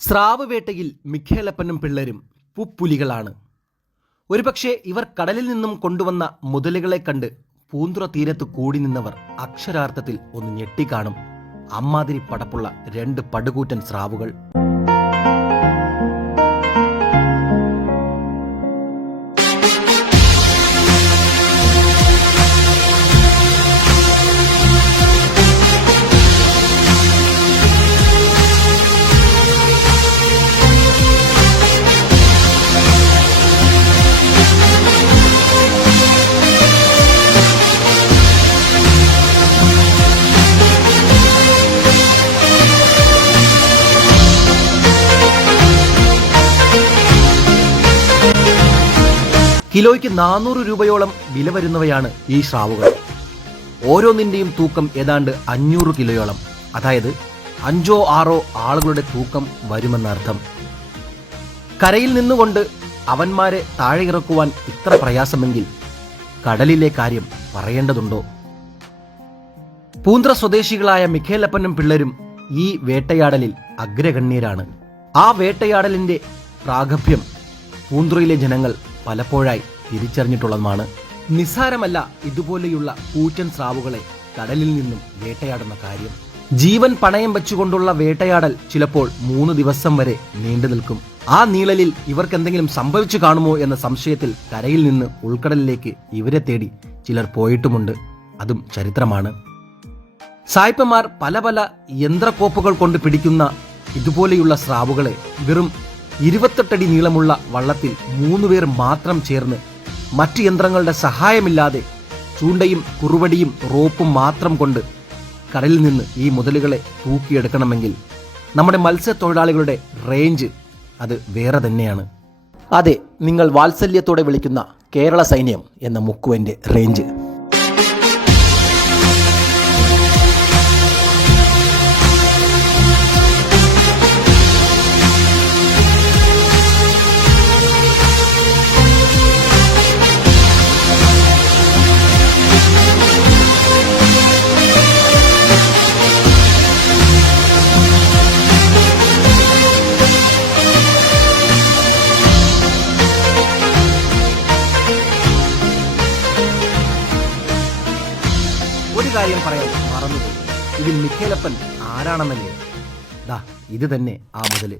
സ്രാവ് വേട്ടയിൽ മിഖേലപ്പനും പിള്ളേരും പുപ്പുലികളാണ്. ഒരുപക്ഷെ ഇവർ കടലിൽ നിന്നും കൊണ്ടുവന്ന മുതലുകളെ കണ്ട് പൂന്തുറ തീരത്ത് കൂടി നിന്നവർ അക്ഷരാർത്ഥത്തിൽ ഒന്ന് ഞെട്ടിക്കാണും. അമ്മാതിരി പടപ്പുള്ള രണ്ട് പടുകൂറ്റൻ സ്രാവുകൾ. കിലോയ്ക്ക് 400 രൂപയോളം വില വരുന്നവയാണ് ഈ സ്രാവുകൾ. ഓരോന്നിന്റെയും തൂക്കം ഏതാണ്ട് 500 കിലോയോളം, അതായത് 5-6 ആളുകളുടെ തൂക്കം വരുമെന്നർത്ഥം. കരയിൽ നിന്നുകൊണ്ട് അവന്മാരെ താഴെ ഇറക്കുവാൻ ഇത്ര പ്രയാസമെങ്കിൽ കടലിലെ കാര്യം പറയേണ്ടതുണ്ടോ? പൂന്തുറ സ്വദേശികളായ മിഖേലപ്പനും പിള്ളേരും ഈ വേട്ടയാടലിൽ അഗ്രഗണ്യരാണ്. ആ വേട്ടയാടലിന്റെ പ്രാഗഭ്യം പൂന്തുറയിലെ ജനങ്ങൾ പലപ്പോഴായി തിരിച്ചറിഞ്ഞിട്ടുള്ളതുമാണ്. നിസ്സാരമല്ല ഇതുപോലെയുള്ള കൂറ്റൻ സ്രാവുകളെ കടലിൽ നിന്നും വേട്ടയാടുന്ന കാര്യം. ജീവൻ പണയം വെച്ചുകൊണ്ടുള്ള വേട്ടയാടൽ ചിലപ്പോൾ 3 ദിവസം വരെ നീണ്ടു നിൽക്കും. ആ നീളലിൽ ഇവർക്ക് എന്തെങ്കിലും സംഭവിച്ചു കാണുമോ എന്ന സംശയത്തിൽ കരയിൽ നിന്ന് ഉൾക്കടലിലേക്ക് ഇവരെ തേടി ചിലർ പോയിട്ടുമുണ്ട്. അതും ചരിത്രമാണ്. സായിപ്പന്മാർ പല പല യന്ത്രക്കോപ്പുകൾ കൊണ്ട് പിടിക്കുന്ന ഇതുപോലെയുള്ള സ്രാവുകളെ വെറും 28 അടി നീളമുള്ള വള്ളത്തിൽ 3 പേർ മാത്രം ചേർന്ന് മറ്റു യന്ത്രങ്ങളുടെ സഹായമില്ലാതെ ചൂണ്ടയും കുറുവടിയും റോപ്പും മാത്രം കൊണ്ട് കടലിൽ നിന്ന് ഈ മുതലുകളെ തൂക്കിയെടുക്കണമെങ്കിൽ നമ്മുടെ മത്സ്യത്തൊഴിലാളികളുടെ റേഞ്ച് അത് വേറെ തന്നെയാണ്. അതെ, നിങ്ങൾ വാത്സല്യത്തോടെ വിളിക്കുന്ന കേരള സൈന്യം എന്ന മുക്കുവന്റെ റേഞ്ച്. ഒരു കാര്യം പറയാൻ മറന്നുപോയി. ഇതിൽ മിഖേലപ്പൻ ആരാണെന്നല്ലേ? ദാ ഇത് തന്നെ ആ മുതല്.